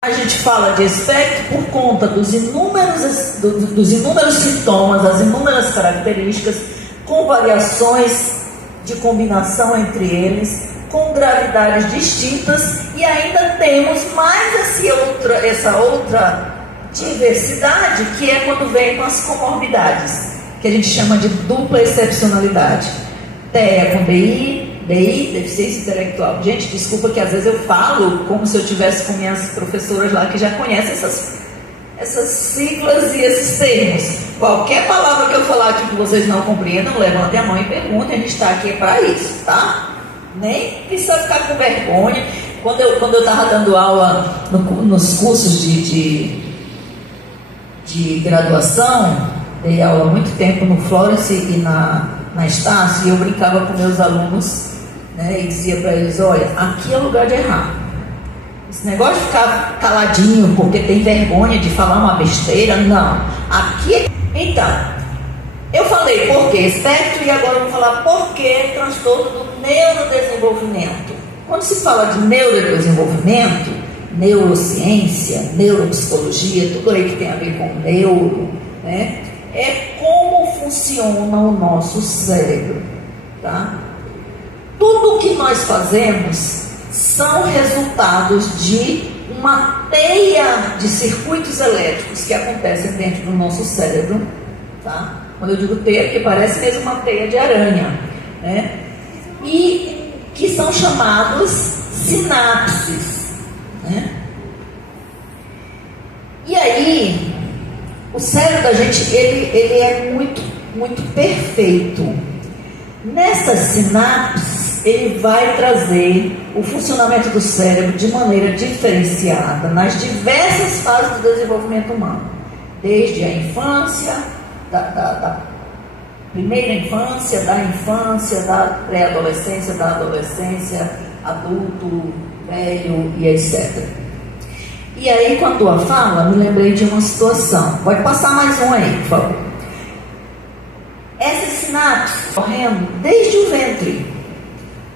A gente fala de espectro por conta dos inúmeros sintomas, das inúmeras características, com variações de combinação entre eles, com gravidades distintas, e ainda temos mais essa outra diversidade, que é quando vem com as comorbidades, que a gente chama de dupla excepcionalidade. TEA com DI, deficiência intelectual. Gente, desculpa que às vezes eu falo como se eu estivesse com minhas professoras lá que já conhecem essas siglas e esses termos. Qualquer palavra que eu falar aqui que vocês não compreendam, levantem a mão e perguntem, a gente está aqui para isso, tá? Nem precisa ficar com vergonha. Quando eu estava dando aula nos cursos de graduação, dei aula há muito tempo no Florence e na Estácio, e eu brincava com meus alunos, né, e dizia para eles: olha, aqui é o lugar de errar. Esse negócio de ficar caladinho porque tem vergonha de falar uma besteira, não. Aqui é... Então, eu falei por que espectro, e agora eu vou falar por que transtorno do neurodesenvolvimento. Quando se fala de neurodesenvolvimento, neurociência, neuropsicologia, tudo aí que tem a ver com neuro, né, é como funciona o nosso cérebro, tá? Tudo que nós fazemos são resultados de uma teia de circuitos elétricos que acontecem dentro do nosso cérebro, tá? Quando eu digo teia, porque parece mesmo uma teia de aranha, né? E que são chamados sinapses, né? E aí, o cérebro da gente, ele é muito perfeito. Nessas sinapses, ele vai trazer o funcionamento do cérebro de maneira diferenciada nas diversas fases do desenvolvimento humano, desde a infância, da primeira infância, da pré-adolescência, da adolescência, adulto, velho e etc. E aí, com a tua fala, me lembrei de uma situação. Pode passar mais um aí, por favor. Essas sinapses correndo desde o ventre.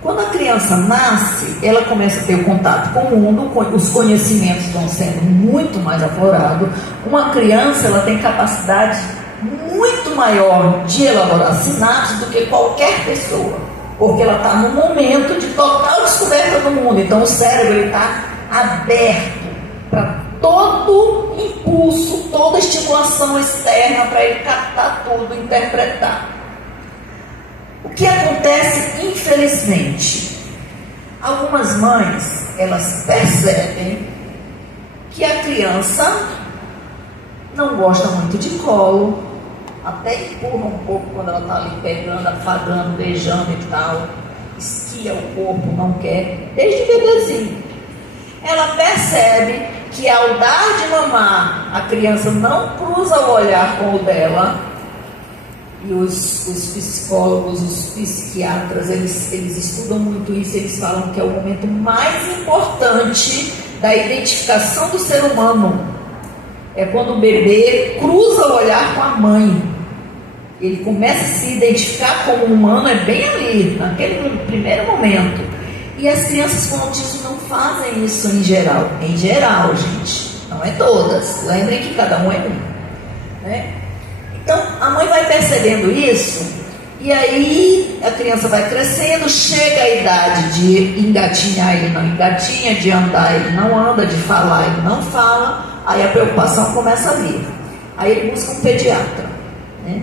Quando a criança nasce, ela começa a ter o contato com o mundo, os conhecimentos vão sendo muito mais aflorados. Uma criança, ela tem capacidade muito maior de elaborar sinapses do que qualquer pessoa, porque ela está no momento de total descoberta do mundo. Então o cérebro está aberto para todo impulso, toda estimulação externa, para ele captar tudo, interpretar. O que acontece, infelizmente, algumas mães, elas percebem que a criança não gosta muito de colo, até empurra um pouco quando ela está ali pegando, afagando, beijando e tal, esquia o corpo, não quer, desde bebezinho. Ela percebe que ao dar de mamar, a criança não cruza o olhar com o dela, e os psicólogos, os psiquiatras, eles estudam muito isso, eles falam que é o momento mais importante da identificação do ser humano. É quando o bebê cruza o olhar com a mãe. Ele começa a se identificar como humano, é bem ali, naquele primeiro momento. E as crianças com autismo não fazem isso em geral. Em geral, gente, não é todas. Lembrem que cada um é um, né? Então, a mãe vai percebendo isso, e aí a criança vai crescendo, chega a idade de engatinhar, ele não engatinha, de andar, ele não anda, de falar, ele não fala. Aí a preocupação começa a vir. Aí ele busca um pediatra, né?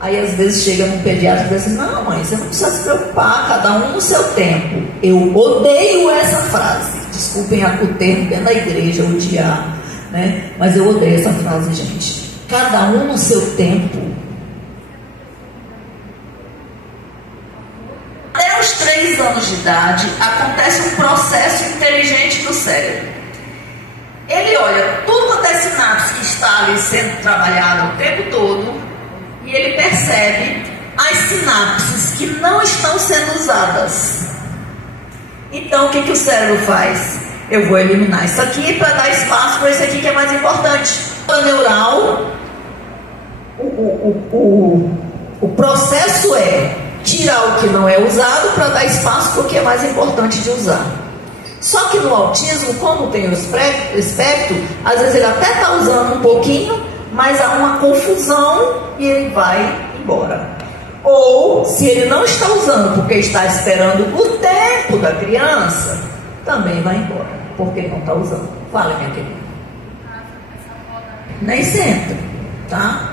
Aí às vezes chega num pediatra e diz assim: não, mãe, você não precisa se preocupar, cada um no seu tempo. Eu odeio essa frase, desculpem o termo dentro da igreja, odiar, né? Mas eu odeio essa frase, gente. Cada um no seu tempo. Até os 3 anos de idade acontece um processo inteligente no cérebro. Ele olha tudo quanto é sinapse que está ali sendo trabalhado o tempo todo, e ele percebe as sinapses que não estão sendo usadas. Então o que o cérebro faz? Eu vou eliminar isso aqui para dar espaço para esse aqui que é mais importante. O neural, o processo é tirar o que não é usado para dar espaço para o que é mais importante de usar. Só que no autismo, como tem o espectro, às vezes ele até está usando um pouquinho, mas há uma confusão e ele vai embora. Ou, se ele não está usando porque está esperando o tempo da criança, também vai embora, porque não está usando. Fala, minha querida. Nem sempre, tá?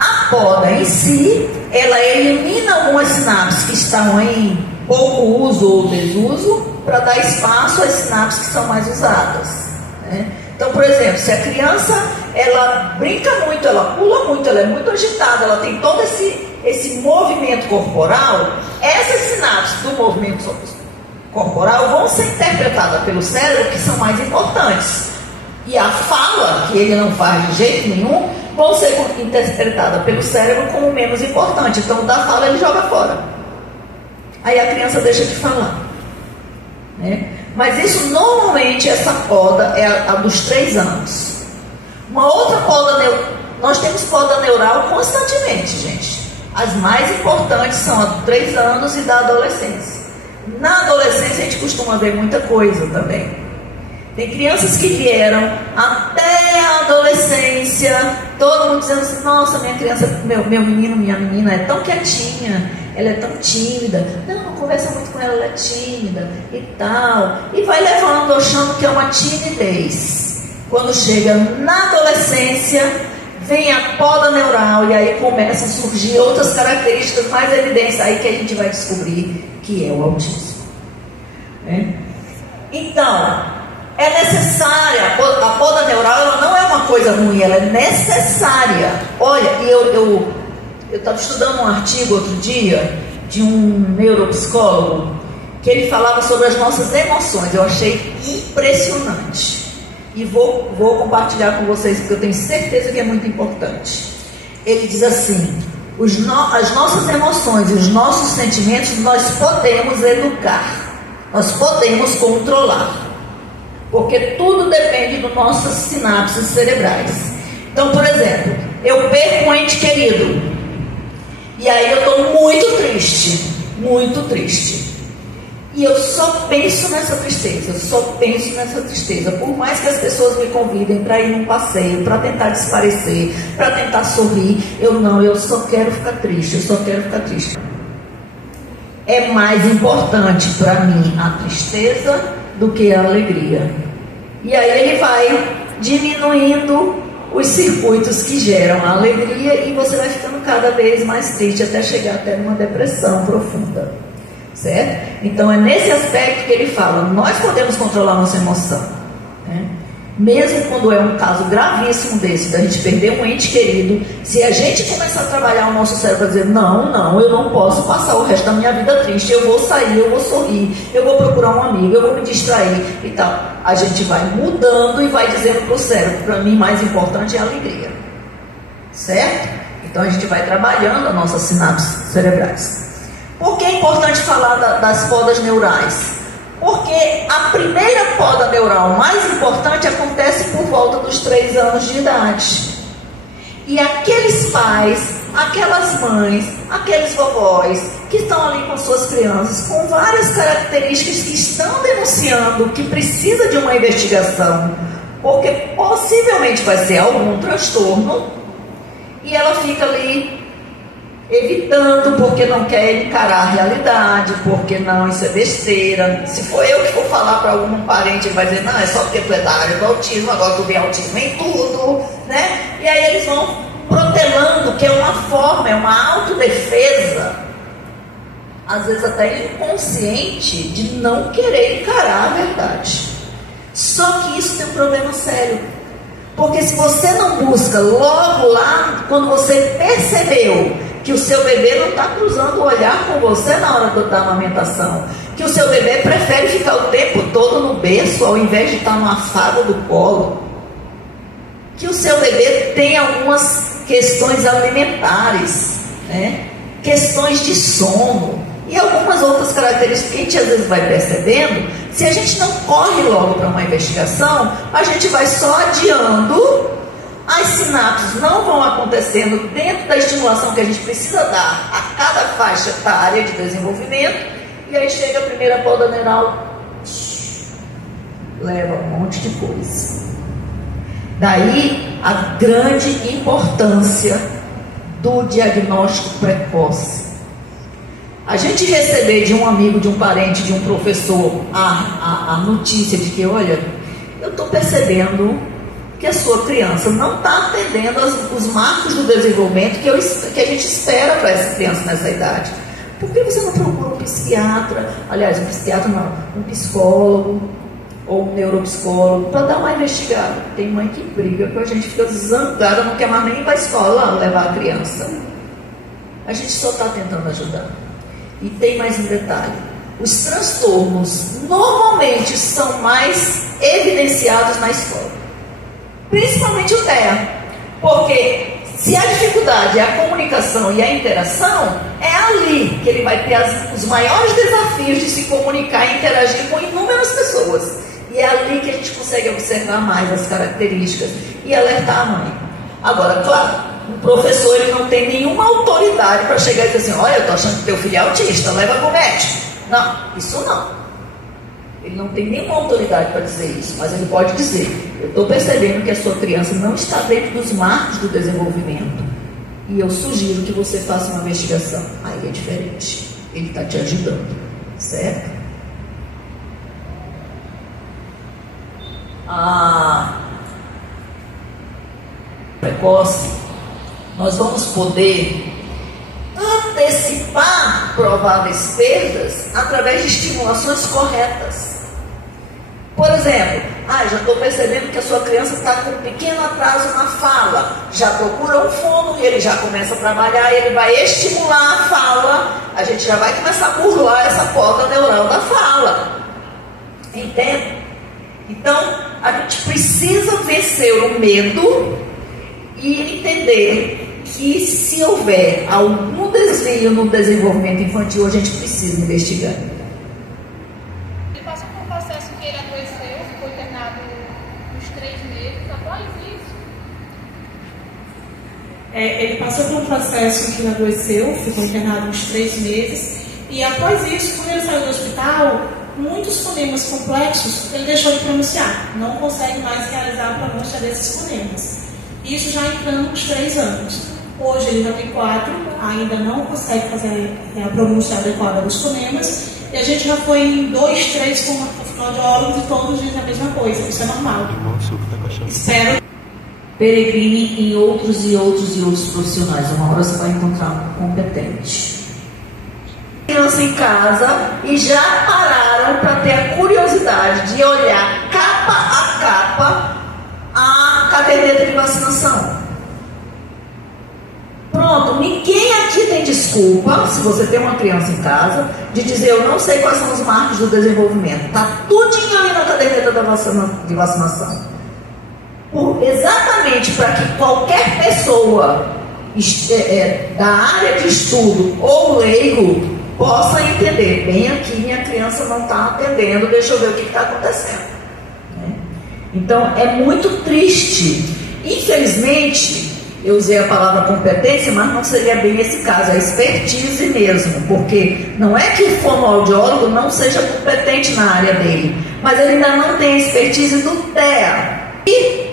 A poda em si, ela elimina algumas sinapses que estão em pouco uso ou desuso, para dar espaço às sinapses que são mais usadas, né? Então, por exemplo, se a criança, ela brinca muito, ela pula muito, ela é muito agitada, ela tem todo esse movimento corporal, essas sinapses do movimento corporal vão ser interpretadas pelo cérebro, que são mais importantes. E a fala, que ele não faz de jeito nenhum, vão ser interpretadas pelo cérebro como menos importante. Então, o da fala ele joga fora. Aí a criança deixa de falar, né? Mas isso, normalmente, essa poda é a dos 3 anos. Uma outra poda neural, nós temos poda neural constantemente, gente. As mais importantes são a dos 3 anos e da adolescência. Na adolescência a gente costuma ver muita coisa também. Tem crianças que vieram até a adolescência, todo mundo dizendo assim, nossa, minha criança, meu menino, minha menina é tão quietinha, ela é tão tímida, não conversa muito com ela, ela é tímida e tal, e vai levando, achando que é uma timidez. Quando chega na adolescência, vem a poda neural e aí começam a surgir outras características mais evidentes, aí que a gente vai descobrir que é o autismo, né? Então, é necessária, a poda neural, ela não é uma coisa ruim, ela é necessária. Olha, eu estava estudando um artigo outro dia de um neuropsicólogo que ele falava sobre as nossas emoções. Eu achei impressionante e vou compartilhar com vocês, porque eu tenho certeza que é muito importante. Ele diz assim, as nossas emoções e os nossos sentimentos nós podemos educar, nós podemos controlar, porque tudo depende das nossas sinapses cerebrais. Então, por exemplo, eu perco um ente querido, e aí eu estou muito triste, e eu só penso nessa tristeza, por mais que as pessoas me convidem para ir num passeio, para tentar desaparecer, para tentar sorrir, eu só quero ficar triste, É mais importante para mim a tristeza do que a alegria. E aí ele vai diminuindo os circuitos que geram a alegria e você vai ficando cada vez mais triste até chegar até numa depressão profunda, certo? Então é nesse aspecto que ele fala, nós podemos controlar nossa emoção, né? Mesmo quando é um caso gravíssimo desse, da gente perder um ente querido, se a gente começar a trabalhar o nosso cérebro para dizer, não, eu não posso passar o resto da minha vida triste, eu vou sair, eu vou sorrir, eu vou procurar um amigo, eu vou me distrair e tal. A gente vai mudando e vai dizendo para o cérebro, para mim mais importante é a alegria, certo? Então a gente vai trabalhando as nossas sinapses cerebrais. Por que é importante falar das podas neurais? Porque a primeira poda neural mais importante acontece por volta dos 3 anos de idade. E aqueles pais, aquelas mães, aqueles vovós que estão ali com suas crianças, com várias características que estão denunciando que precisa de uma investigação, porque possivelmente vai ser algum transtorno, e ela fica ali evitando, porque não quer encarar a realidade, porque não, isso é besteira. Se for eu que for falar para algum parente, ele vai dizer, não, é só porque tu é da área do autismo, agora tu vê autismo em tudo, né? E aí eles vão protelando, que é uma forma, é uma autodefesa, às vezes até inconsciente, de não querer encarar a verdade. Só que isso tem um problema sério, porque se você não busca logo lá, quando você percebeu que o seu bebê não está cruzando o olhar com você na hora da amamentação, que o seu bebê prefere ficar o tempo todo no berço ao invés de estar no afago do colo, que o seu bebê tem algumas questões alimentares, né? Questões de sono e algumas outras características que a gente às vezes vai percebendo. Se a gente não corre logo para uma investigação, a gente vai só adiando. As sinapses não vão acontecendo dentro da estimulação que a gente precisa dar a cada faixa etária de desenvolvimento, e aí chega a primeira poda neural, leva um monte de coisa. Daí a grande importância do diagnóstico precoce. A gente receber de um amigo, de um parente, de um professor a notícia de que, olha, eu estou percebendo que a sua criança não está atendendo os marcos do desenvolvimento que a gente espera para essa criança nessa idade. Por que você não procura um psiquiatra? Aliás, um psiquiatra não, um psicólogo ou um neuropsicólogo para dar uma investigada? Tem mãe que briga com a gente, fica zangada, não quer mais nem ir para a escola levar a criança. A gente só está tentando ajudar. E tem mais um detalhe: os transtornos normalmente são mais evidenciados na escola, principalmente o TEA, porque se a dificuldade é a comunicação e a interação, é ali que ele vai ter os maiores desafios de se comunicar e interagir com inúmeras pessoas. E é ali que a gente consegue observar mais as características e alertar a mãe. Agora, claro, o professor ele não tem nenhuma autoridade para chegar e dizer assim: olha, eu estou achando que teu filho é autista, leva para o médico. Não, isso não. Ele não tem nenhuma autoridade para dizer isso, mas ele pode dizer: eu estou percebendo que a sua criança não está dentro dos marcos do desenvolvimento e eu sugiro que você faça uma investigação. Aí é diferente, ele está te ajudando, certo? Precoce, nós vamos poder antecipar prováveis perdas através de estimulações corretas. Por exemplo, já estou percebendo que a sua criança está com um pequeno atraso na fala. Já procura um fono e ele já começa a trabalhar, ele vai estimular a fala, a gente já vai começar a burlar essa porta neural da fala. Entende? Então, a gente precisa vencer o medo e entender que se houver algum desvio no desenvolvimento infantil, a gente precisa investigar. Ele passou por um processo que ele adoeceu, ficou internado uns 3 meses. Após isso, ele passou por um processo em que ele adoeceu, ficou internado uns 3 meses, e após isso, quando ele saiu do hospital, muitos fonemas complexos ele deixou de pronunciar, não consegue mais realizar a pronúncia desses fonemas. Isso já entrando nos 3 anos. Hoje ele já tem 4, ainda não consegue fazer a pronúncia adequada dos fonemas, e a gente já foi em 2, 3 com fonoaudiólogos e todos dizem a mesma coisa. Isso é normal. Espero Peregrine em outros e outros profissionais. Uma hora você vai encontrar um competente. Criança em casa e já pararam para ter a curiosidade de olhar capa a capa a caderneta de vacinação. Pronto, ninguém aqui tem desculpa, se você tem uma criança em casa, de dizer: eu não sei quais são os marcos do desenvolvimento. Está tudinho ali na caderneta de vacinação. Exatamente para que qualquer pessoa da área de estudo ou leigo possa entender: bem aqui minha criança não está atendendo, deixa eu ver o que está acontecendo. Então é muito triste. Infelizmente, eu usei a palavra competência, mas não seria bem esse caso, é expertise mesmo, porque não é que o fonoaudiólogo não seja competente na área dele, mas ele ainda não tem a expertise do TEA. E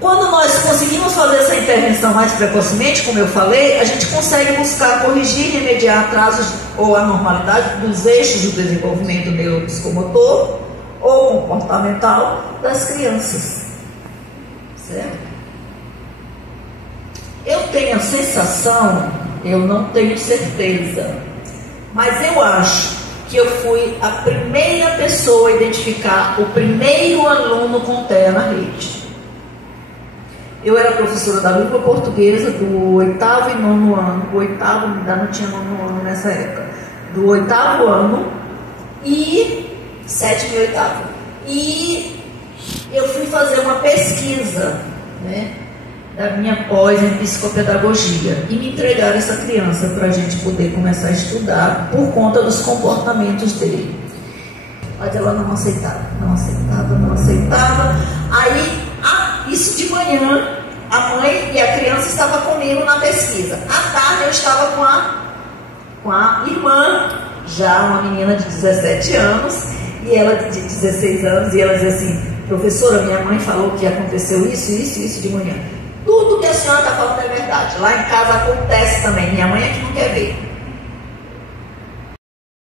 quando nós conseguimos fazer essa intervenção mais precocemente, como eu falei, a gente consegue buscar corrigir e remediar atrasos ou anormalidade dos eixos do desenvolvimento neuropsicomotor ou comportamental das crianças, certo? Eu tenho a sensação, eu não tenho certeza, mas eu acho que eu fui a primeira pessoa a identificar o primeiro aluno com TEA na rede. Eu era professora da língua portuguesa do 8º e 9º ano, o 8º, ainda não tinha 9º ano nessa época, do 8º ano e 7º e 8º. E eu fui fazer uma pesquisa, da minha pós em psicopedagogia, e me entregaram essa criança para a gente poder começar a estudar por conta dos comportamentos dele. Mas ela não aceitava. Aí, isso de manhã, a mãe e a criança estavam comigo na pesquisa. À tarde eu estava com a irmã, já uma menina de 17 anos, e ela de 16 anos, e ela dizia assim: professora, minha mãe falou que aconteceu isso de manhã. Tudo que a senhora está falando é verdade. Lá em casa acontece também. Minha mãe é que não quer ver.